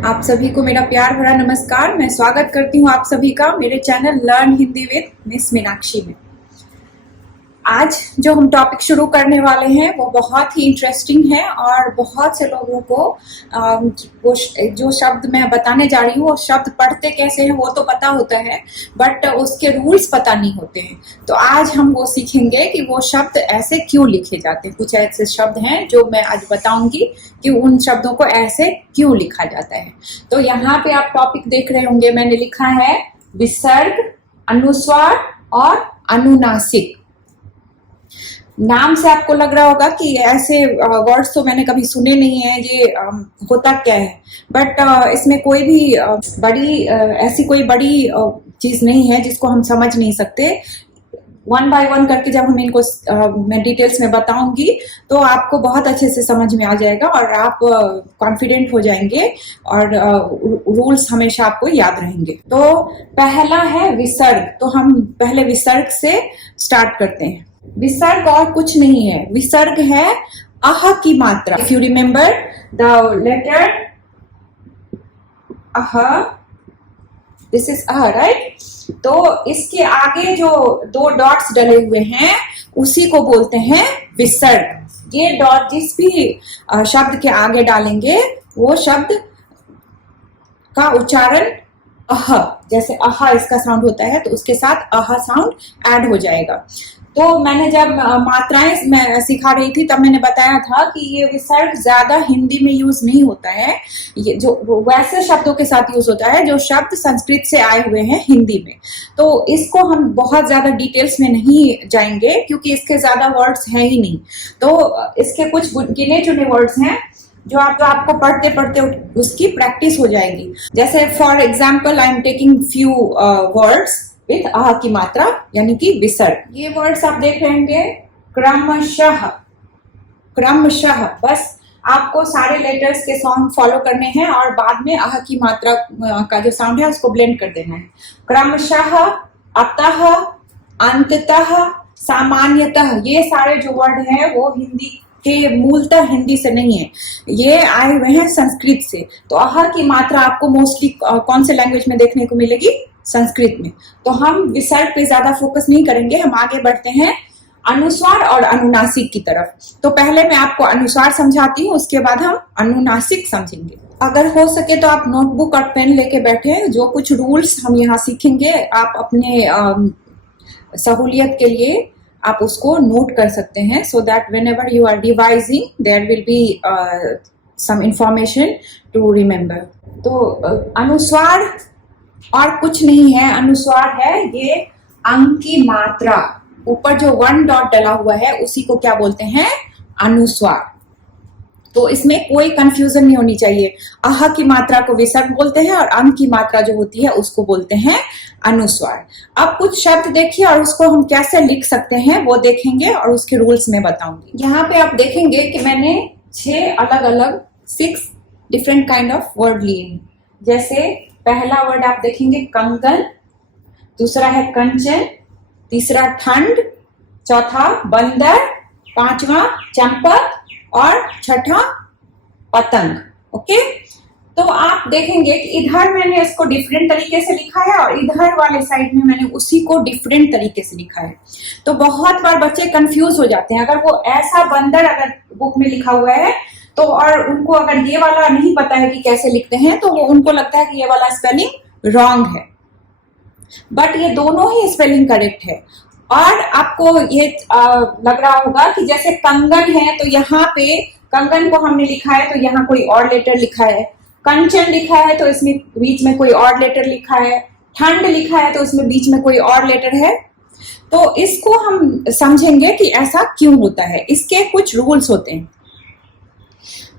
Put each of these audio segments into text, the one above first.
आप सभी को मेरा प्यार भरा नमस्कार। मैं स्वागत करती हूँ आप सभी का मेरे channel learn Hindi with miss Meenakshi में। आज जो हम टॉपिक शुरू करने वाले हैं वो बहुत ही इंटरेस्टिंग है और बहुत से लोगों को वो जो शब्द मैं बताने जा रही हूँ वो शब्द पढ़ते कैसे हैं वो तो पता होता है, बट उसके रूल्स पता नहीं होते हैं। तो आज हम वो सीखेंगे कि वो शब्द ऐसे क्यों लिखे जाते हैं। कुछ ऐसे शब्द हैं जो मैं आज बताऊंगी कि उन शब्दों को ऐसे क्यों लिखा जाता है। तो यहाँ पे आप टॉपिक देख रहे होंगे, मैंने लिखा है विसर्ग, अनुस्वार और अनुनासिक। नाम से आपको लग रहा होगा कि ऐसे वर्ड्स तो मैंने कभी सुने नहीं है, ये होता क्या है। बट इसमें कोई भी ऐसी कोई बड़ी चीज नहीं है जिसको हम समझ नहीं सकते। वन बाय वन करके जब हम इनको मैं डिटेल्स में बताऊंगी तो आपको बहुत अच्छे से समझ में आ जाएगा और आप कॉन्फिडेंट हो जाएंगे और रूल्स हमेशा आपको याद रहेंगे। तो पहला है विसर्ग। तो हम पहले विसर्ग से स्टार्ट करते हैं। विसर्ग और कुछ नहीं है, विसर्ग है अह की मात्रा। If you remember the letter uh, this is uh, right. तो इसके आगे जो दो डॉट्स डले हुए हैं उसी को बोलते हैं विसर्ग। ये डॉट जिस भी शब्द के आगे डालेंगे वो शब्द का उच्चारण अह, जैसे अह इसका साउंड होता है तो उसके साथ अह साउंड ऐड हो जाएगा। तो मैंने जब मात्राएं मैं सिखा रही थी तब मैंने बताया था कि ये विसर्ग ज्यादा हिंदी में यूज नहीं होता है, ये जो वैसे शब्दों के साथ यूज होता है जो शब्द संस्कृत से आए हुए हैं हिंदी में। तो इसको हम बहुत ज्यादा डिटेल्स में नहीं जाएंगे क्योंकि इसके ज्यादा वर्ड्स हैं ही नहीं। तो इसके कुछ गिने चुने वर्ड्स हैं जो आपको पढ़ते पढ़ते उसकी प्रैक्टिस हो जाएगी। जैसे for example I am taking few words with uh की मात्रा यानी कि विसर्ग। ये वर्ड्स आप देख रहे होंगे क्रमशः, क्रमशः। बस आपको सारे लेटर्स के साउंड फॉलो करने हैं और बाद में अह की मात्रा का जो साउंड है उसको ब्लेंड कर देना है। क्रमशः, अतः, अंततः, सामान्यतः, ये सारे जो वर्ड हैं वो हिंदी के मूलतः हिंदी से नहीं है, ये आए हुए हैं संस्कृत से। तो अह की मात्रा आपको मोस्टली कौन से लैंग्वेज में देखने को मिलेगी? संस्कृत में। तो हम विसर्ग पे ज्यादा फोकस नहीं करेंगे, हम आगे बढ़ते हैं अनुस्वार और अनुनासिक की तरफ। तो पहले मैं आपको अनुस्वार समझाती हूँ, उसके बाद हम अनुनासिक समझेंगे। अगर हो सके तो आप नोटबुक और पेन लेके बैठे। जो कुछ रूल्स हम यहाँ सीखेंगे आप अपने सहूलियत के लिए आप उसको नोट कर सकते हैं, so that whenever you are revising there will be some information to remember. तो अनुस्वार और कुछ नहीं है, अनुस्वार है ये अंक की मात्रा। ऊपर जो वन डॉट डला हुआ है उसी को क्या बोलते हैं? अनुस्वार। तो इसमें कोई कंफ्यूजन नहीं होनी चाहिए। अह की मात्रा को विसर्ग बोलते हैं और अंक की मात्रा जो होती है उसको बोलते हैं अनुस्वार। अब कुछ शब्द देखिए और उसको हम कैसे लिख सकते हैं वो देखेंगे और उसके रूल्स में बताऊंगी। यहाँ पे आप देखेंगे कि मैंने 6 अलग अलग 6 डिफरेंट काइंड ऑफ वर्ड लिए हैं। जैसे पहला वर्ड आप देखेंगे कंगन, दूसरा है कंचन, तीसरा ठंड, चौथा बंदर, पांचवा चंपक और छठा पतंग। ओके, तो आप देखेंगे कि इधर मैंने इसको डिफरेंट तरीके से लिखा है और इधर वाले साइड में मैंने उसी को डिफरेंट तरीके से लिखा है। तो बहुत बार बच्चे कंफ्यूज हो जाते हैं। अगर वो ऐसा बंदर अगर बुक में लिखा हुआ है तो और उनको अगर ये वाला नहीं पता है कि कैसे लिखते हैं तो वो उनको लगता है कि ये वाला स्पेलिंग रॉन्ग है, बट ये दोनों ही स्पेलिंग करेक्ट है। और आपको ये लग रहा होगा कि जैसे कंगन है तो यहाँ पे कंगन को हमने लिखा है तो यहाँ कोई और लेटर लिखा है, कंचन लिखा है तो इसमें बीच में कोई और लेटर लिखा है, ठंड लिखा है तो इसमें बीच में कोई और लेटर है। तो इसको हम समझेंगे कि ऐसा क्यों होता है, इसके कुछ रूल्स होते हैं।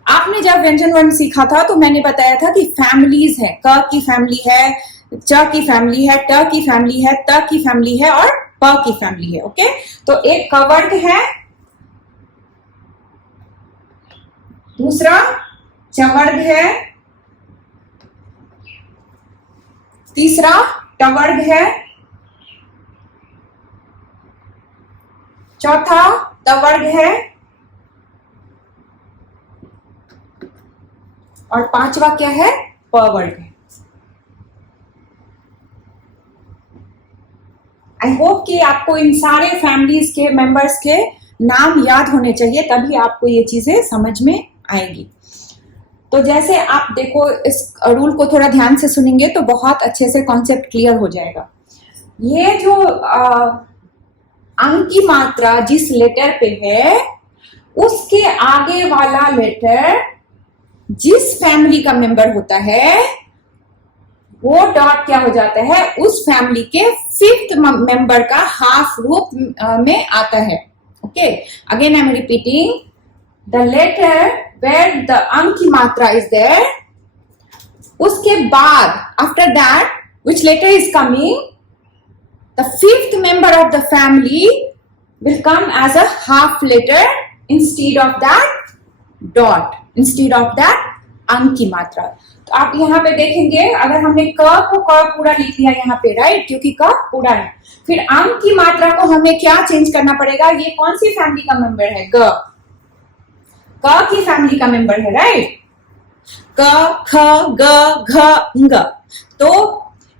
आपने जब व्यंजन वर्ण सीखा था तो मैंने बताया था कि फैमिलीज है, क की फैमिली है, च की फैमिली है, ट की फैमिली है, त की फैमिली है और प की फैमिली है। ओके, तो एक कवर्ग है, दूसरा चवर्ग है, तीसरा टवर्ग है, चौथा तवर्ग है और पांचवा क्या है? प वर्ड है। आई होप कि आपको इन सारे फैमिलीज के मेंबर्स के नाम याद होने चाहिए, तभी आपको ये चीजें समझ में आएगी। तो जैसे आप देखो, इस रूल को थोड़ा ध्यान से सुनेंगे तो बहुत अच्छे से कॉन्सेप्ट क्लियर हो जाएगा। ये जो अंक की मात्रा जिस लेटर पे है, उसके आगे वाला लेटर जिस फैमिली का मेंबर होता है, वो डॉट क्या हो जाता है, उस फैमिली के फिफ्थ मेंबर का हाफ रूप में आता है। Okay, again I am repeating, the letter where the अंक की मात्रा इज देयर, उसके बाद after that which letter is coming, the fifth member of the family will come as a half letter instead of that dot, instead of that अंक की मात्रा। तो आप यहाँ पे देखेंगे, अगर हमने क को क पूरा लिख लिया यहाँ पे, राइट, क्योंकि क पूरा है, फिर अंक की मात्रा को हमें क्या चेंज करना पड़ेगा, ये कौन सी फैमिली का मेंबर है, ग, क की फैमिली का मेंबर है, राइट, क ख ग घ ङ। तो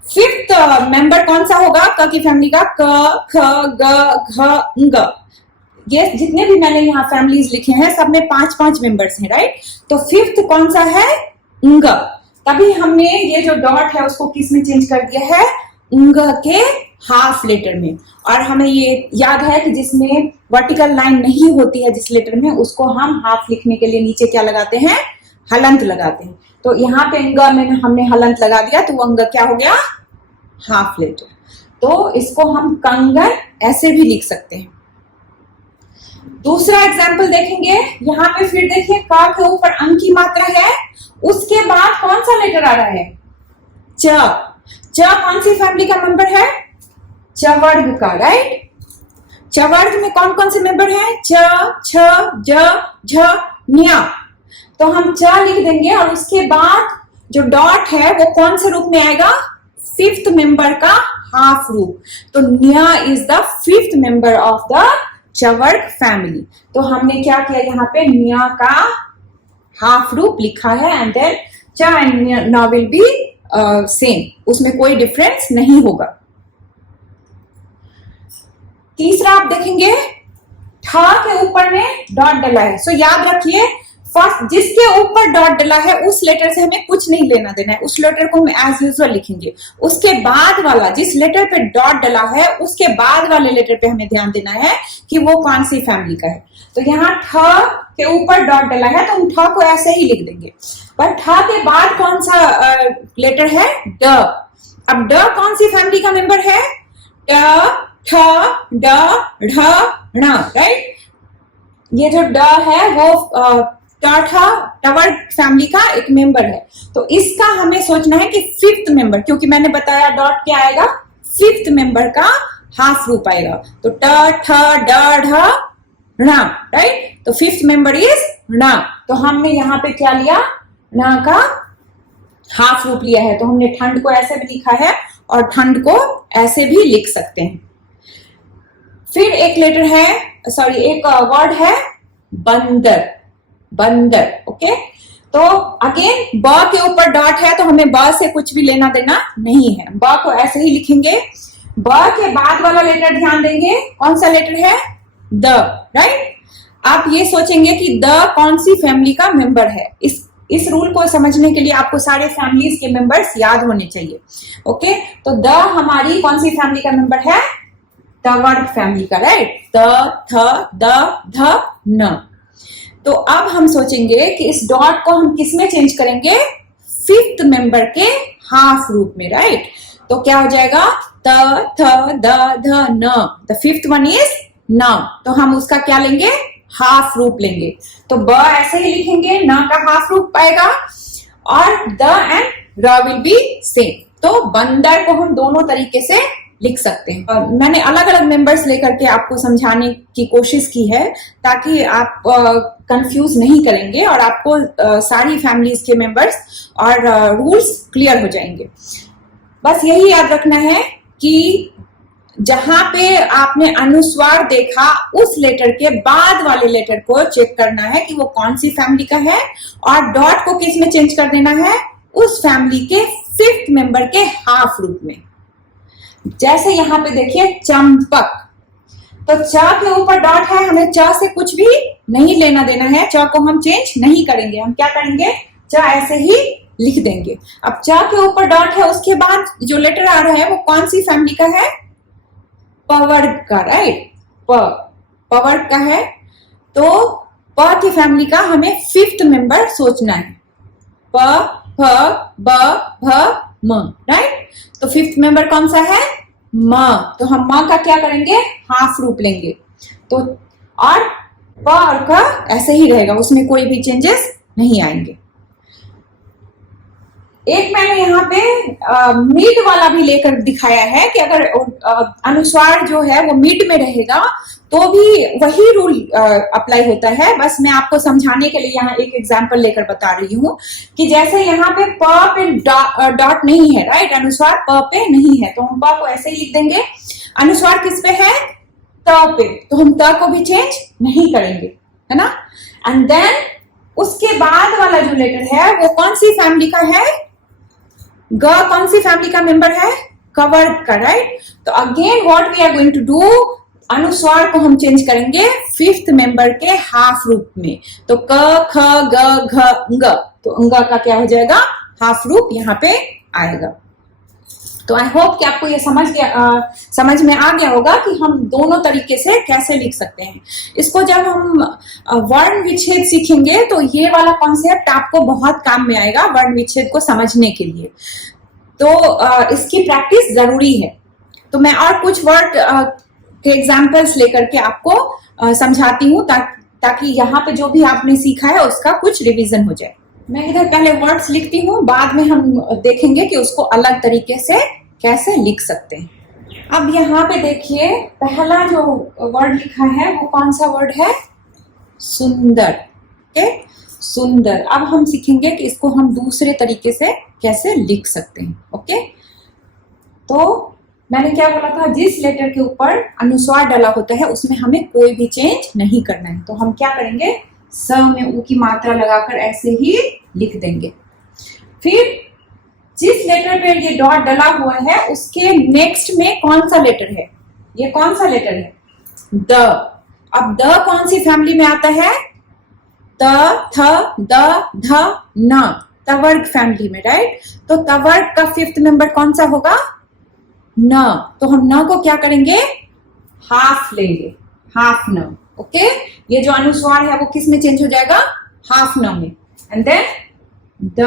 फिफ्थ मेंबर कौन सा होगा क की फैमिली का, क ख ग घ ङ। ये जितने भी मैंने यहाँ फैमिलीज लिखे हैं सब में 5-5 मेंबर्स हैं, राइट। तो फिफ्थ कौन सा है, ङ। तभी हमने ये जो डॉट है उसको किस में चेंज कर दिया है, ङ के हाफ लेटर में। और हमें ये याद है कि जिसमें वर्टिकल लाइन नहीं होती है जिस लेटर में, उसको हम हाफ लिखने के लिए नीचे क्या लगाते हैं, हलंत लगाते हैं। तो यहाँ पे ङ में हमने हलंत लगा दिया, तो वो ङ क्या हो गया, हाफ लेटर। तो इसको हम कंगन ऐसे भी लिख सकते हैं। दूसरा एग्जाम्पल देखेंगे, यहाँ पे फिर देखिए क के ऊपर अंक की मात्रा है, उसके बाद कौन सा लेटर आ रहा है, च। च कौन सी फैमिली का मेंबर है, च वर्ग का, राइट। च वर्ग में कौन कौन से मेंबर हैं, छ छ ज झ न्या। तो हम च लिख देंगे और उसके बाद जो डॉट है वो कौन से रूप में आएगा, फिफ्थ मेंबर का हाफ रूप। तो न्या is the fifth member of the चवर्ग फैमिली। तो हमने क्या किया, यहाँ पे न्या का हाफ रूप लिखा है, एंड देन च एंड न्या विल बी सेम, उसमें कोई डिफरेंस नहीं होगा। तीसरा आप देखेंगे, ठ के ऊपर में डॉट डला है। सो याद रखिए, फर्स्ट जिसके ऊपर डॉट डला है उस लेटर से हमें कुछ नहीं लेना देना है, उस लेटर को हम एज यूजुअल लिखेंगे। उसके बाद वाला, जिस लेटर पे डॉट डला है उसके बाद वाले लेटर पे हमें ध्यान देना है कि वो कौन सी फैमिली का है। तो यहाँ ठ के ऊपर डॉट डला है तो हम ठ को ऐसे ही लिख देंगे, पर ठ के बाद कौन सा लेटर है, ड। अब ड कौन सी फैमिली का मेंबर है, ट ठ ड ढ ण, राइट। ये जो ड है वो टवर्ग फैमिली का एक मेंबर है। तो इसका हमें सोचना है कि फिफ्थ मेंबर, क्योंकि मैंने बताया डॉट क्या आएगा, फिफ्थ मेंबर का हाफ रूप आएगा। तो ट ठ ड ढ ण, राइट। तो फिफ्थ मेंबर इज ण। तो हमने यहाँ पे क्या लिया, ण का हाफ रूप लिया है। तो हमने ठंड को ऐसे भी लिखा है और ठंड को ऐसे भी लिख सकते हैं। फिर एक लेटर है, सॉरी एक वर्ड है बंदर, बंदर। ओके, तो अगेन ब के ऊपर डॉट है तो हमें ब से कुछ भी लेना देना नहीं है, ब को ऐसे ही लिखेंगे। ब के बाद वाला लेटर ध्यान देंगे, कौन सा लेटर है, द, राइट। आप ये सोचेंगे कि द कौन सी फैमिली का मेंबर है। इस रूल को समझने के लिए आपको सारे फैमिलीज के मेंबर्स याद होने चाहिए। ओके, तो द हमारी कौन सी फैमिली का मेंबर है, टवर्ग फैमिली का, राइट। द थ द ध न। तो अब हम सोचेंगे कि इस डॉट को हम किस में चेंज करेंगे, फिफ्थ मेंबर के हाफ रूप में, राइट। तो क्या हो जाएगा, त थ द ध न, द फिफ्थ वन इज न। तो हम उसका क्या लेंगे, हाफ रूप लेंगे। तो ब ऐसे ही लिखेंगे, न का हाफ रूप आएगा और द एंड र विल बी सेम। तो बंदर को हम दोनों तरीके से लिख सकते हैं। मैंने अलग अलग मेंबर्स लेकर के आपको समझाने की कोशिश की है ताकि आप कंफ्यूज नहीं करेंगे और आपको सारी फैमिलीज के मेंबर्स और रूल्स क्लियर हो जाएंगे। बस यही याद रखना है कि जहां पे आपने अनुस्वार देखा उस लेटर के बाद वाले लेटर को चेक करना है कि वो कौन सी फैमिली का है, और डॉट को किस में चेंज कर देना है, उस फैमिली के फिफ्थ मेंबर के हाफ रूप में। जैसे यहां पे देखिए चंपक, तो च के ऊपर डॉट है, हमें च से कुछ भी नहीं लेना देना है, च को हम चेंज नहीं करेंगे। हम क्या करेंगे, च ऐसे ही लिख देंगे। अब च के ऊपर डॉट है, उसके बाद जो लेटर आ रहा है वो कौन सी फैमिली का है, पवर्ग का, राइट, पवर्ग का है। तो प की फैमिली का हमें फिफ्थ मेंबर सोचना है, प फ ब भ म, राइट। तो फिफ्थ मेंबर कौन सा है, म। तो हम म का क्या करेंगे, हाफ रूप लेंगे। तो और प और क ऐसे ही रहेगा, उसमें कोई भी चेंजेस नहीं आएंगे। एक मैंने यहाँ पे मिड वाला भी लेकर दिखाया है कि अगर अनुस्वार जो है वो मिड में रहेगा तो भी वही रूल अप्लाई होता है। बस मैं आपको समझाने के लिए यहाँ एक एग्जांपल लेकर बता रही हूँ कि जैसे यहाँ पे प पे डॉट नहीं है, राइट, अनुस्वार प पे नहीं है, तो हम प को ऐसे ही लिख देंगे। अनुस्वार किस पे है, त पे, तो हम त को भी चेंज नहीं करेंगे, है ना। एंड देन उसके बाद वाला जो लेटर है वो कौन सी फैमिली का है, ग कौन सी फैमिली का मेंबर है, कवर्ग का, राइट। तो again what we are going to do, अनुस्वार को हम चेंज करेंगे फिफ्थ मेंबर के हाफ रूप में। तो क ख ग घ ग, तो अंग का क्या हो जाएगा, हाफ रूप यहाँ पे आएगा। तो आई होप कि आपको ये समझ में आ गया होगा कि हम दोनों तरीके से कैसे लिख सकते हैं इसको। जब हम वर्ण विच्छेद सीखेंगे तो ये वाला कॉन्सेप्ट आपको बहुत काम में आएगा वर्ण विच्छेद को समझने के लिए। तो इसकी प्रैक्टिस जरूरी है। तो मैं और कुछ वर्ड के एग्जाम्पल्स लेकर के आपको समझाती हूँ ताकि यहाँ पे जो भी आपने सीखा है उसका कुछ रिवीजन हो जाए। मैं इधर पहले वर्ड्स लिखती हूँ, बाद में हम देखेंगे कि उसको अलग तरीके से कैसे लिख सकते हैं। अब यहाँ पे देखिए पहला जो वर्ड लिखा है वो कौन सा वर्ड है, सुंदर। ओके, सुंदर। अब हम सीखेंगे कि इसको हम दूसरे तरीके से कैसे लिख सकते हैं। ओके, तो मैंने क्या बोला था, जिस लेटर के ऊपर अनुस्वार डला होता है उसमें हमें कोई भी चेंज नहीं करना है। तो हम क्या करेंगे, स में ऊ की मात्रा लगाकर ऐसे ही लिख देंगे। फिर जिस लेटर पे ये डॉट डला हुआ है उसके नेक्स्ट में कौन सा लेटर है, ये कौन सा लेटर है, द। अब द कौन सी फैमिली में आता है, त थ द ध न, तवर्ग फैमिली में, राइट। तो तवर्ग का फिफ्थ मेंबर कौन सा होगा, न। तो हम न को क्या करेंगे, हाफ लेंगे, हाफ न। ओके, ये जो अनुस्वार है वो किस में चेंज हो जाएगा, हाफ न में। एंड देन द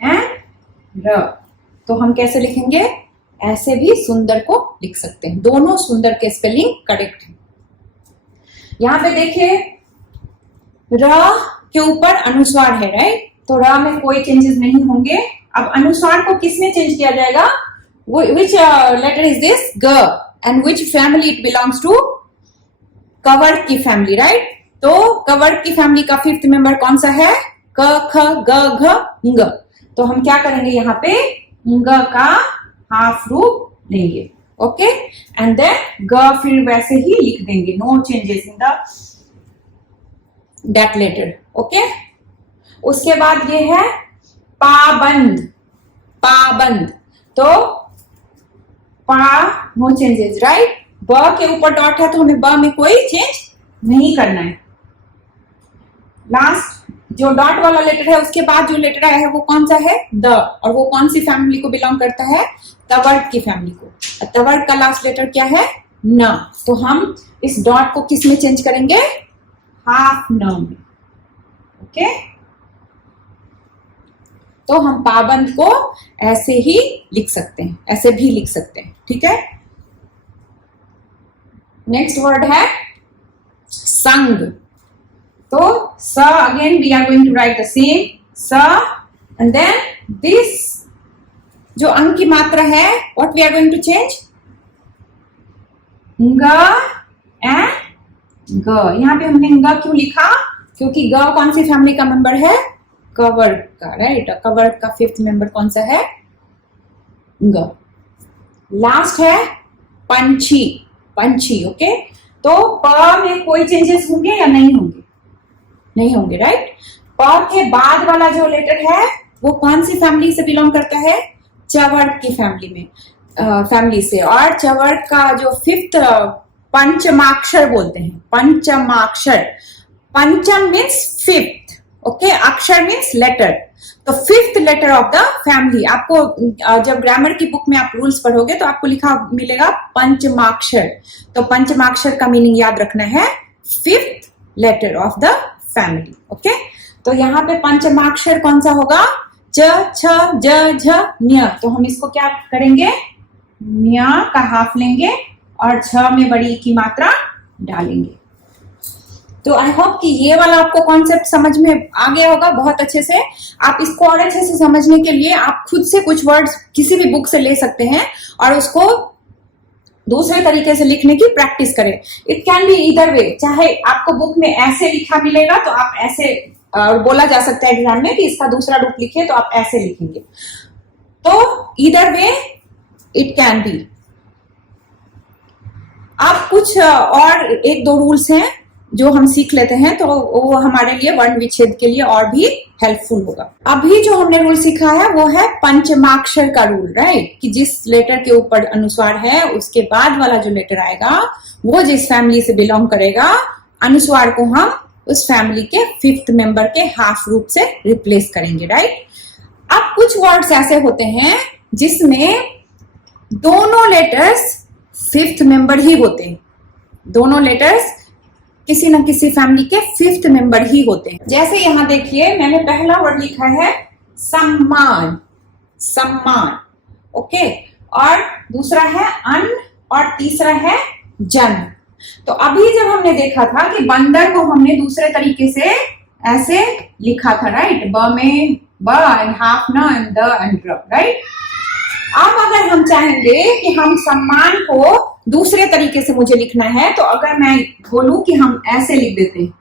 एंड र। तो हम कैसे लिखेंगे, ऐसे भी सुंदर को लिख सकते हैं। दोनों सुंदर के स्पेलिंग करेक्ट है। यहां पे देखिए र के ऊपर अनुस्वार है, राइट। तो र में कोई चेंजेस नहीं होंगे। अब अनुस्वार को किस में चेंज किया जाएगा, which letter is this, ग, and which family it belongs to, कवर्ग की फैमिली, राइट। तो कवर्ग की फैमिली का फिफ्थ मेंबर कौन सा है, क ख ग घ ङ। तो हम क्या करेंगे, यहाँ पे ङ का हाफ रूप लेंगे। ओके, एंड देन ग फिर वैसे ही लिख देंगे, no changes in the that letter. Okay, उसके बाद ये है पाबंद, पाबंद। तो पा नो चेंजेस, राइट। ब के ऊपर डॉट है तो हमें ब में कोई चेंज नहीं करना है। लास्ट जो डॉट वाला लेटर है उसके बाद जो लेटर आया है वो कौन सा है, द। और वो कौन सी फैमिली को बिलोंग करता है, तवर्ग की फैमिली को। तवर्ग का लास्ट लेटर क्या है, न। तो हम इस डॉट को किस में चेंज करेंगे, हाफ न में। ओके, तो हम पाबंद को ऐसे ही लिख सकते हैं, ऐसे भी लिख सकते हैं, ठीक है। नेक्स्ट वर्ड है संग। तो स again we are going to write the same, स एंड देन दिस जो अंग की मात्रा है what we are going to change, ग एंड ग। यहाँ पे हमने ग क्यों लिखा, क्योंकि ग कौन सी फैमिली का मेंबर है, कवर्ग का, राइट। कवर्ग का फिफ्थ मेंबर कौन सा है, ग। लास्ट है पंछी, पंछी। ओके, तो प में कोई चेंजेस होंगे या नहीं होंगे, नहीं होंगे, राइट। प के बाद वाला जो लेटर है वो कौन सी फैमिली से बिलोंग करता है? चवर्ग की फैमिली से। और चवर्ग का जो फिफ्थ पंचमाक्षर बोलते हैं, पंचमाक्षर। पंचम मीन्स फिफ्थ, ओके, अक्षर मीन्स लेटर। तो fifth letter of the family. आपको जब ग्रामर की बुक में आप रूल्स पढ़ोगे तो आपको लिखा मिलेगा पंचमाक्षर। तो पंचमाक्षर का मीनिंग याद रखना है, fifth letter of the family, okay. तो यहाँ पे पंचमाक्षर कौन सा होगा? च, छ, ज, झ, न्य। तो हम इसको क्या करेंगे? न्य का हाफ लेंगे और छ में बड़ी की मात्रा डालेंगे। तो आई होप कि ये वाला आपको कॉन्सेप्ट समझ में आ गया होगा बहुत अच्छे से। आप इसको और अच्छे से समझने के लिए आप खुद से कुछ वर्ड्स किसी भी बुक से ले सकते हैं और उसको दूसरे तरीके से लिखने की प्रैक्टिस करें। It can be either way, चाहे आपको बुक में ऐसे लिखा मिलेगा तो आप ऐसे बोला जा सकता है एग्जाम में कि इसका दूसरा रूप लिखिए, तो आप ऐसे लिखेंगे। तो either way it can be. आप कुछ और एक दो रूल्स हैं जो हम सीख लेते हैं, तो वो हमारे लिए वर्ण विच्छेद के लिए और भी हेल्पफुल होगा। अभी जो हमने रूल सीखा है वो है पंचमाक्षर का रूल, राइट, कि जिस लेटर के ऊपर अनुस्वार है उसके बाद वाला जो लेटर आएगा वो जिस फैमिली से बिलोंग करेगा, अनुस्वार को हम उस फैमिली के फिफ्थ मेंबर के हाफ रूप से रिप्लेस करेंगे, राइट। अब कुछ वर्ड्स ऐसे होते हैं जिसमें दोनों लेटर्स फिफ्थ मेंबर ही होते हैं, दोनों लेटर्स किसी न किसी फैमिली के फिफ्थ मेंबर ही होते हैं। जैसे यहां देखिए, मैंने पहला वर्ड लिखा है सम्मान, सम्मान, ओके, और दूसरा है अन्न और तीसरा है जन। तो अभी जब हमने देखा था कि बंदर को हमने दूसरे तरीके से ऐसे लिखा था, राइट, ब में ब एंड हाफ न एंड द एंड र, राइट। अब अगर हम चाहेंगे कि हम सम्मान को दूसरे तरीके से मुझे लिखना है, तो अगर मैं बोलूं कि हम ऐसे लिख देते हैं,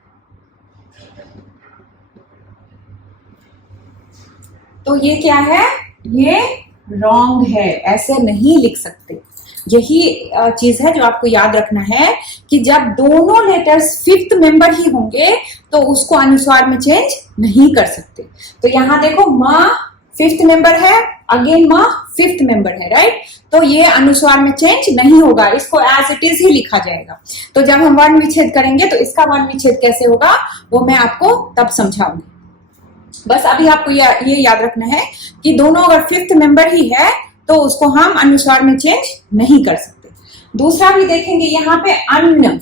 तो ये क्या है? ये रॉन्ग है, ऐसे नहीं लिख सकते। यही चीज है जो आपको याद रखना है कि जब दोनों लेटर्स फिफ्थ मेंबर ही होंगे तो उसको अनुस्वार में चेंज नहीं कर सकते। तो यहां देखो, म फिफ्थ मेंबर है, अगेन म फिफ्थ मेंबर है, राइट। तो ये अनुस्वार में चेंज नहीं होगा, इसको एज इट इज ही लिखा जाएगा। तो जब हम वर्ण विच्छेद करेंगे तो इसका वर्ण विच्छेद कैसे होगा वो मैं आपको तब समझाऊंगी। बस अभी आपको ये याद रखना है कि दोनों अगर फिफ्थ मेंबर ही है तो उसको हम अनुस्वार में चेंज नहीं कर सकते। दूसरा भी देखेंगे, यहाँ पे अन्न,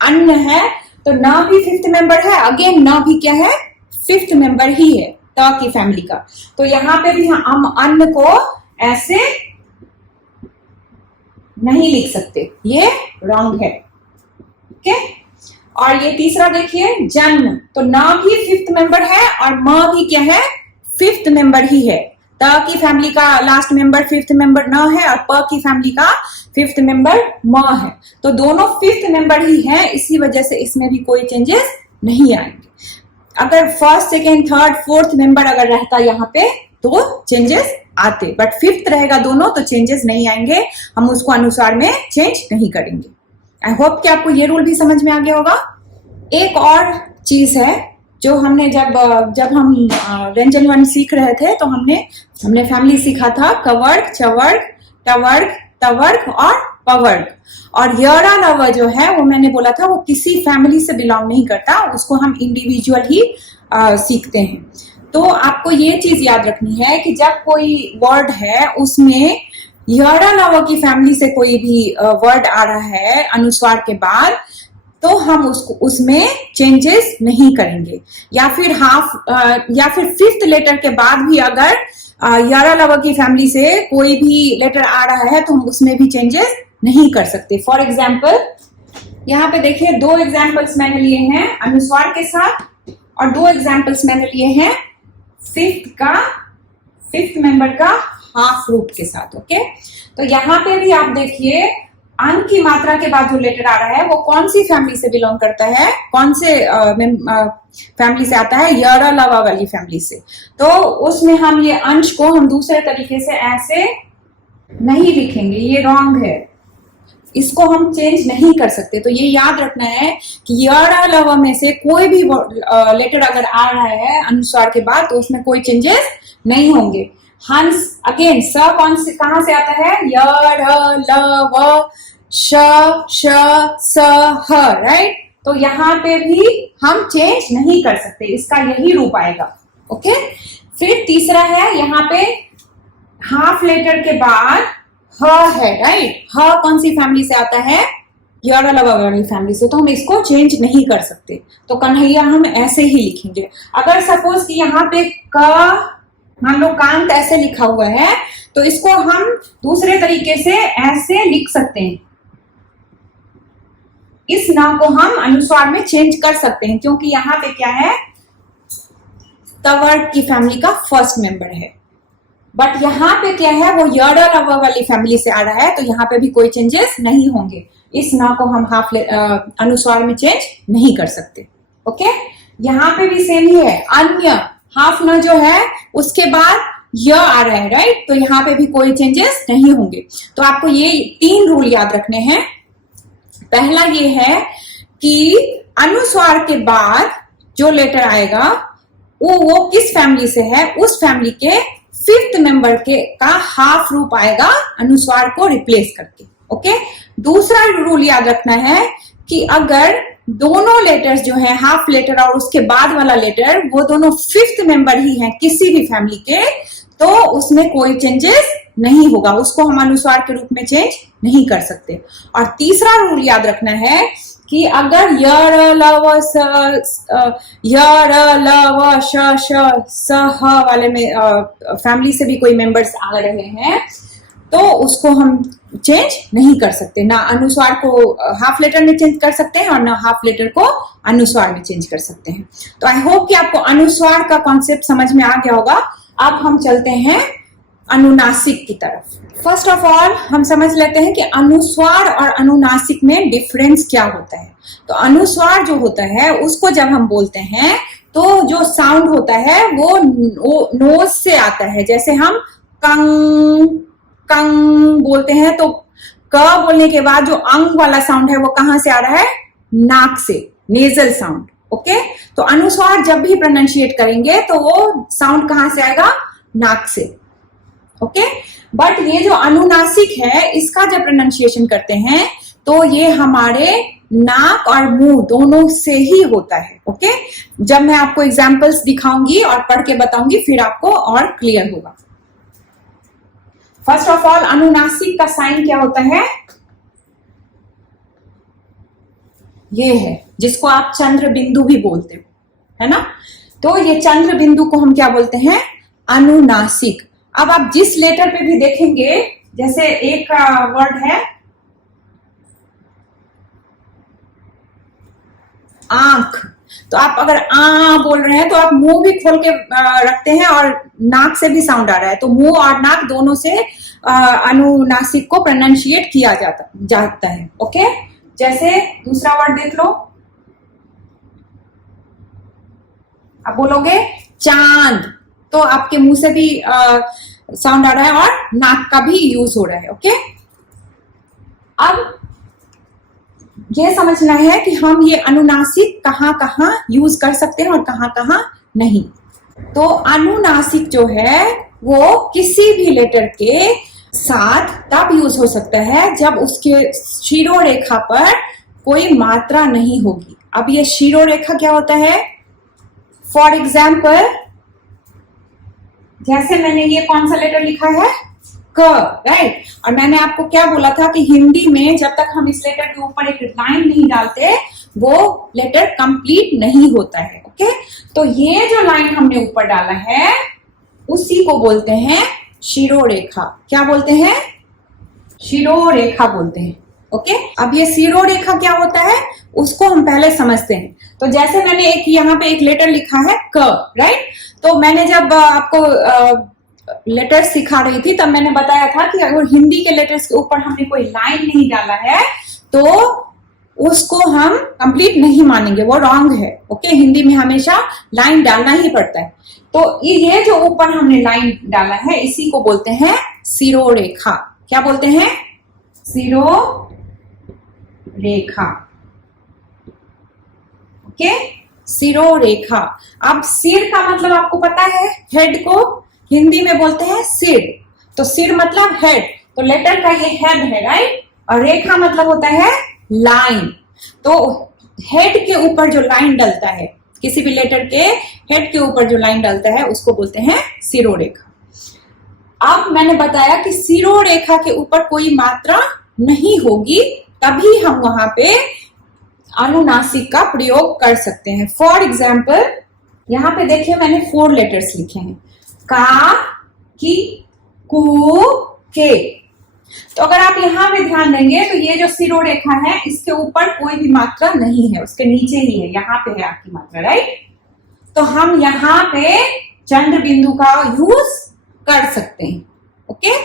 अन्न है तो न भी फिफ्थ मेंबर है, अगेन न भी क्या है? फिफ्थ मेंबर ही है त की फैमिली का। तो यहाँ पे भी हम अन्न को ऐसे नहीं लिख सकते, ये रॉन्ग है, ओके। और ये तीसरा देखिए, जन्म, तो न भी फिफ्थ मेंबर है और म भी क्या है? फिफ्थ मेंबर ही है। त की फैमिली का लास्ट मेंबर फिफ्थ मेंबर न है और प की फैमिली का फिफ्थ मेंबर म है। तो दोनों फिफ्थ मेंबर ही है, इसी वजह से इसमें भी कोई चेंजेस नहीं आएंगे। अगर first, second, third, fourth member अगर रहता यहाँ पे तो चेंजेस आते, बट फिफ्थ रहेगा दोनों तो चेंजेस नहीं आएंगे, हम उसको अनुसार में चेंज नहीं करेंगे। आई होप कि आपको ये रूल भी समझ में आ गया होगा। एक और चीज है जो हमने जब हम व्यंजन वर्ण सीख रहे थे तो हमने फैमिली सीखा था कवर्ग, चवर्ग, टवर्ग, तवर्ग और पवर्ग। और यरा लव जो है वो मैंने बोला था वो किसी फैमिली से बिलोंग नहीं करता, उसको हम इंडिविजुअल ही सीखते हैं। तो आपको ये चीज याद रखनी है कि जब कोई वर्ड है उसमें यरा लव की फैमिली से कोई भी वर्ड आ रहा है अनुस्वार के बाद, तो हम उसमें चेंजेस नहीं करेंगे। या फिर फिफ्थ लेटर के बाद भी अगर यारा लव की फैमिली से कोई भी लेटर आ रहा है तो हम उसमें भी चेंजेस नहीं कर सकते। फॉर एग्जाम्पल यहाँ पे देखिए, दो एग्जाम्पल्स मैंने लिए हैं अनुस्वार के साथ और दो एग्जाम्पल्स मैंने लिए हैं फिफ्थ मेंबर का हाफ रूट के साथ, ओके। तो यहाँ पे भी आप देखिए, अन की मात्रा के बाद जो लेटर आ रहा है वो कौन सी फैमिली से बिलोंग करता है, कौन से फैमिली से आता है? यरा लवा वाली फैमिली से। तो उसमें हम ये अंश को हम दूसरे तरीके से ऐसे नहीं लिखेंगे, ये रॉन्ग है। इसको हम चेंज नहीं कर सकते। तो ये याद रखना है कि य लव में से कोई भी लेटर अगर आ रहा है अनुस्वार के बाद तो उसमें कोई चेंजेस नहीं होंगे। हंस अगेन स कौन से कहां से आता है? य ल व श स ह, राइट। तो यहाँ पे भी हम चेंज नहीं कर सकते, इसका यही रूप आएगा। ओके, फिर तीसरा है यहाँ पे हाफ लेटर के बाद ह है, राइट। ह कौन सी फैमिली से आता है? वाली फैमिली से। तो हम इसको चेंज नहीं कर सकते, तो कन्हैया हम ऐसे ही लिखेंगे। अगर सपोज कि यहाँ पे क मान लो कांत ऐसे लिखा हुआ है तो इसको हम दूसरे तरीके से ऐसे लिख सकते हैं। इस ना को हम अनुस्वार में चेंज कर सकते हैं क्योंकि यहाँ पे क्या है? तवर्ग की फैमिली का फर्स्ट मेंबर है। बट यहाँ पे क्या है? वो य वाली फैमिली से आ रहा है, तो यहाँ पे भी कोई चेंजेस नहीं होंगे। इस ना को हम हाफ अनुस्वार में चेंज नहीं कर सकते। ओके, यहाँ पे भी सेम ही है। अन्य हाफ न जो है उसके बाद य आ रहा है, राइट। तो यहाँ पे भी कोई चेंजेस नहीं होंगे। तो आपको ये 3 रूल याद रखने हैं। पहला ये है कि अनुस्वार के बाद जो लेटर आएगा वो किस फैमिली से है, उस फैमिली के 5th मेंबर के का हाफ रूप आएगा अनुस्वार को रिप्लेस करके। ओके, दूसरा रूल याद रखना है कि अगर दोनों लेटर्स जो है हाफ लेटर और उसके बाद वाला लेटर वो दोनों 5th मेंबर ही हैं किसी भी फैमिली के, तो उसमें कोई चेंजेस नहीं होगा, उसको हम अनुस्वार के रूप में चेंज नहीं कर सकते। और तीसरा रूल याद रखना है कि अगर य र ल व श स ह वाले में फैमिली से भी कोई मेंबर्स आ रहे हैं तो उसको हम चेंज नहीं कर सकते। ना अनुस्वार को हाफ लेटर में चेंज कर सकते हैं और ना हाफ लेटर को अनुस्वार में चेंज कर सकते हैं। तो आई होप कि आपको अनुस्वार का कॉन्सेप्ट समझ में आ गया होगा। अब हम चलते हैं अनुनासिक की तरफ। फर्स्ट ऑफ ऑल हम समझ लेते हैं कि अनुस्वार और अनुनासिक में डिफरेंस क्या होता है। तो अनुस्वार जो होता है उसको जब हम बोलते हैं तो जो साउंड होता है वो नोज से आता है। जैसे हम कंग कंग बोलते हैं तो क बोलने के बाद जो अंग वाला साउंड है वो कहां से आ रहा है? नाक से, नेजल साउंड। ओके, तो अनुस्वार जब भी प्रोनाउंशिएट करेंगे तो वो साउंड कहां से आएगा? नाक से। ओके, बट ये जो अनुनासिक है इसका जब प्रोनाउंसिएशन करते हैं तो ये हमारे नाक और मुंह दोनों से ही होता है। ओके, जब मैं आपको एग्जांपल्स दिखाऊंगी और पढ़ के बताऊंगी फिर आपको और क्लियर होगा। फर्स्ट ऑफ ऑल अनुनासिक का साइन क्या होता है? ये है जिसको आप चंद्र बिंदु भी बोलते हो, है ना। तो ये चंद्र बिंदु को हम क्या बोलते हैं? अनुनासिक। अब आप जिस लेटर पे भी देखेंगे, जैसे एक वर्ड है आंख, तो आप अगर आ बोल रहे हैं तो आप मुंह भी खोल के रखते हैं और नाक से भी साउंड आ रहा है, तो मुंह और नाक दोनों से अनुनासिक को प्रोनाउंशिएट किया जाता है। ओके, जैसे दूसरा वर्ड देख लो, आप बोलोगे चांद, तो आपके मुंह से भी साउंड आ रहा है और नाक का भी यूज हो रहा है। ओके, अब ये समझना है कि हम ये अनुनासिक कहाँ कहाँ यूज कर सकते हैं और कहाँ कहाँ नहीं। तो अनुनासिक जो है वो किसी भी लेटर के साथ तब यूज हो सकता है जब उसके शिरोरेखा पर कोई मात्रा नहीं होगी। अब ये शिरोरेखा क्या होता है? फॉर एग्जाम्पल, जैसे मैंने ये कौन सा लेटर लिखा है? क, राइट। और मैंने आपको क्या बोला था कि हिंदी में जब तक हम इस लेटर के ऊपर एक लाइन नहीं डालते वो लेटर कंप्लीट नहीं होता है। ओके, तो ये जो लाइन हमने ऊपर डाला है उसी को बोलते हैं शिरोरेखा। क्या बोलते हैं? शिरोरेखा बोलते हैं। ओके, अब ये शिरोरेखा क्या होता है उसको हम पहले समझते हैं। तो जैसे मैंने एक यहाँ पे एक लेटर लिखा है क, राइट। तो मैंने जब आपको लेटर सिखा रही थी तब मैंने बताया था कि अगर हिंदी के लेटर्स के ऊपर हमने कोई लाइन नहीं डाला है तो उसको हम कंप्लीट नहीं मानेंगे, वो रॉन्ग है। ओके, हिंदी में हमेशा लाइन डालना ही पड़ता है। तो ये जो ऊपर हमने लाइन डाला है इसी को बोलते हैं शिरोरेखा। क्या बोलते हैं? शिरोरेखा। रेखा। ओके, सिरोरेखा। अब सिर का मतलब आपको पता है, हेड को हिंदी में बोलते हैं सिर, तो सिर मतलब हेड, तो लेटर का ये हेड है, राइट। और रेखा मतलब होता है लाइन, तो हेड के ऊपर जो लाइन डलता है, किसी भी लेटर के हेड के ऊपर जो लाइन डलता है उसको बोलते हैं सिरोरेखा। अब मैंने बताया कि सिरोरेखा के ऊपर कोई मात्रा नहीं होगी, तभी हम वहां पे अनुनासिक का प्रयोग कर सकते हैं। फॉर एग्जाम्पल यहाँ पे देखिए मैंने 4 लेटर्स लिखे हैं, का, की, कु, के। तो अगर आप यहाँ पे ध्यान देंगे तो ये जो सिरोरेखा है इसके ऊपर कोई भी मात्रा नहीं है, उसके नीचे ही है, यहाँ पे है आपकी मात्रा, राइट। तो हम यहाँ पे चंद्र बिंदु का यूज कर सकते हैं, ओके।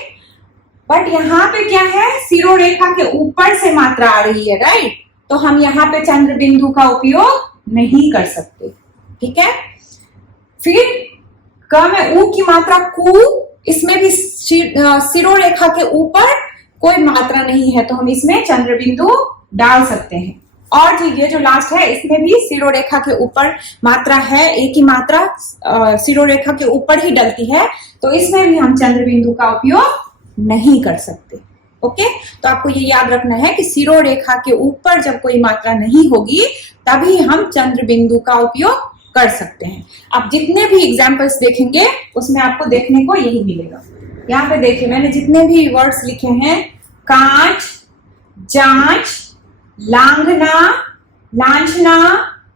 बट यहाँ पे क्या है, सिरोरेखा के ऊपर से मात्रा आ रही है, राइट, तो हम यहाँ पे चंद्र बिंदु का उपयोग नहीं कर सकते, ठीक है। फिर क में ऊ की मात्रा कु, इसमें भी सिरोरेखा के ऊपर कोई मात्रा नहीं है, तो हम इसमें चंद्र बिंदु डाल सकते हैं। और ठीक है, जो लास्ट है इसमें भी सिरोरेखा के ऊपर मात्रा है, एक ही मात्रा सिरोरेखा के ऊपर ही डलती है, तो इसमें भी हम चंद्र बिंदु का उपयोग नहीं कर सकते, ओके। तो आपको ये याद रखना है कि सिरोरेखा के ऊपर जब कोई मात्रा नहीं होगी तभी हम चंद्र बिंदु का उपयोग कर सकते हैं। आप जितने भी एग्जाम्पल्स देखेंगे उसमें आपको देखने को यही मिलेगा। यहाँ पे देखिए मैंने जितने भी वर्ड्स लिखे हैं, कांच, जांच, लांघना, लांछना,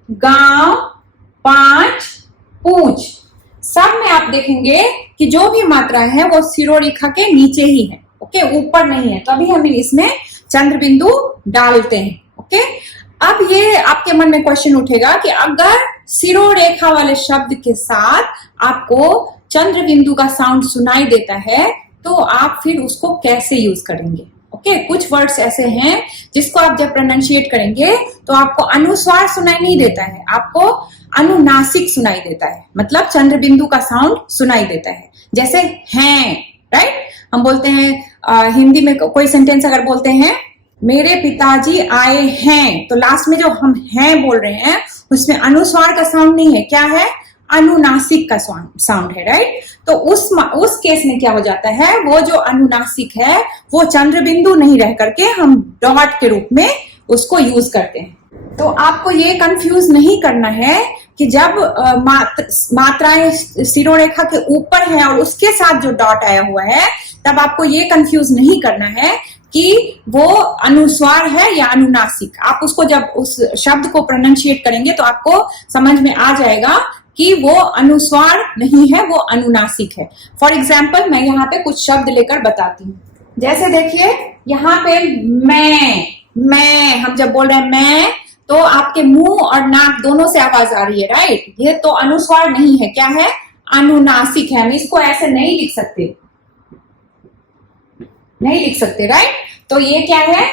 गांव, पांच, पूछ, सब में आप देखेंगे कि जो भी मात्रा है वो सिरोरेखा के नीचे ही है, ओके, ऊपर नहीं है, तभी हम इसमें चंद्र बिंदु डालते हैं, ओके। अब ये आपके मन में क्वेश्चन उठेगा कि अगर सिरोरेखा वाले शब्द के साथ आपको चंद्र बिंदु का साउंड सुनाई देता है तो आप फिर उसको कैसे यूज करेंगे, ओके। कुछ वर्ड्स ऐसे हैं जिसको आप जब प्रोनाउंशिएट करेंगे तो आपको अनुस्वार सुनाई नहीं देता है, आपको अनुनासिक सुनाई देता है, मतलब चंद्र बिंदु का साउंड सुनाई देता है। जैसे हैं, राइट, हम बोलते हैं हिंदी में कोई सेंटेंस अगर बोलते हैं मेरे पिताजी आए हैं, तो लास्ट में जो हम हैं बोल रहे हैं उसमें अनुस्वार का साउंड नहीं है, क्या है, अनुनासिक का साउंड है, राइट। तो उस केस में क्या हो जाता है, वो जो अनुनासिक है वो चंद्र बिंदु नहीं रह करके हम डॉट के रूप में उसको यूज करते हैं। तो आपको ये कंफ्यूज नहीं करना है कि जब मात्राएं सिरोरेखा के ऊपर है और उसके साथ जो डॉट आया हुआ है तब आपको ये कंफ्यूज नहीं करना है कि वो अनुस्वार है या अनुनासिक। आप उसको जब उस शब्द को प्रोनाउंशिएट करेंगे तो आपको समझ में आ जाएगा कि वो अनुस्वार नहीं है, वो अनुनासिक है। फॉर एग्जाम्पल मैं यहाँ पे कुछ शब्द लेकर बताती हूँ। जैसे देखिए यहाँ पे मैं हम जब बोल रहे हैं मैं, तो आपके मुंह और नाक दोनों से आवाज आ रही है, राइट। ये तो अनुस्वार नहीं है, क्या है, अनुनासिक है। हम इसको ऐसे नहीं लिख सकते, नहीं लिख सकते, राइट। तो ये क्या है,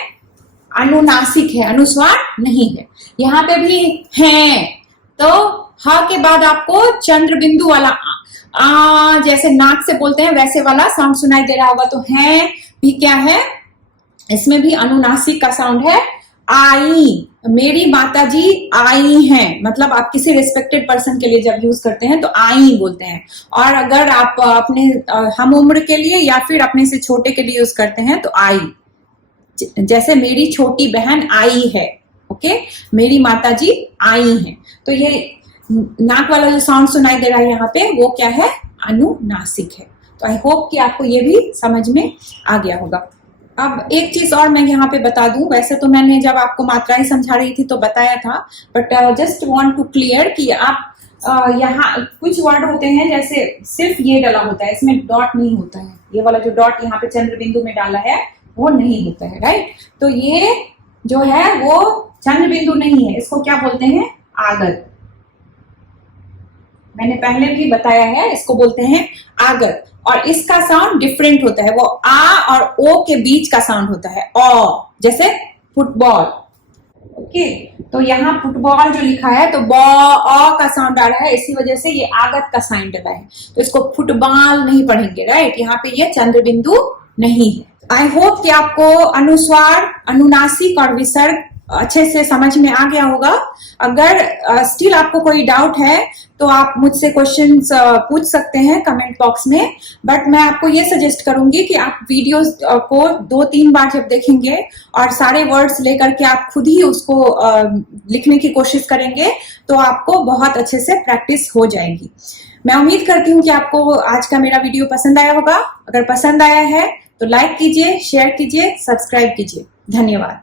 अनुनासिक है, अनुस्वार नहीं है। यहाँ पे भी है, तो हा के बाद आपको चंद्र बिंदु वाला जैसे नाक से बोलते हैं वैसे वाला साउंड सुनाई दे रहा होगा, तो है भी क्या है, इसमें भी अनुनासिक का साउंड है। आई, मेरी माता जी आई हैं, मतलब आप किसी रिस्पेक्टेड पर्सन के लिए जब यूज करते हैं तो आई बोलते हैं। और अगर आप अपने हम उम्र के लिए या फिर अपने से छोटे के लिए यूज करते हैं तो आई, जैसे मेरी छोटी बहन आई है, ओके, मेरी माता जी आई हैं। तो ये नाक वाला जो साउंड सुनाई दे रहा है यहाँ पे वो क्या है, अनुनासिक है। तो आई होप कि आपको ये भी समझ में आ गया होगा। अब एक चीज और मैं यहाँ पे बता दूं, वैसे तो मैंने जब आपको मात्राएं समझा रही थी तो बताया था, but just want to clear कि आप यहाँ कुछ वर्ड होते हैं जैसे सिर्फ ये डला होता है, इसमें डॉट नहीं होता है, ये वाला जो डॉट यहाँ पे चंद्र बिंदु में डाला है वो नहीं होता है, राइट। तो ये जो है वो चंद्र बिंदु नहीं है, इसको क्या बोलते हैं, आगत। मैंने पहले भी बताया है, इसको बोलते हैं आगत। और इसका साउंड डिफरेंट होता है, वो आ और ओ के बीच का साउंड होता है, ओ, जैसे फुटबॉल, ओके। तो यहाँ फुटबॉल जो लिखा है तो ब अ का साउंड आ रहा है, इसी वजह से ये आगत का साइन डला है, तो इसको फुटबॉल नहीं पढ़ेंगे, राइट। यहाँ पे ये चंद्र बिंदु नहीं है। आई होप कि आपको अनुस्वार, अनुनासिक और विसर्ग अच्छे से समझ में आ गया होगा। अगर स्टिल आपको कोई डाउट है तो आप मुझसे क्वेश्चंस पूछ सकते हैं कमेंट बॉक्स में। बट मैं आपको ये सजेस्ट करूंगी कि आप वीडियोस को 2-3 बार जब देखेंगे और सारे वर्ड्स लेकर के आप खुद ही उसको लिखने की कोशिश करेंगे तो आपको बहुत अच्छे से प्रैक्टिस हो जाएगी। मैं उम्मीद करती हूँ कि आपको आज का मेरा वीडियो पसंद आया होगा। अगर पसंद आया है तो लाइक कीजिए, शेयर कीजिए, सब्सक्राइब कीजिए। धन्यवाद।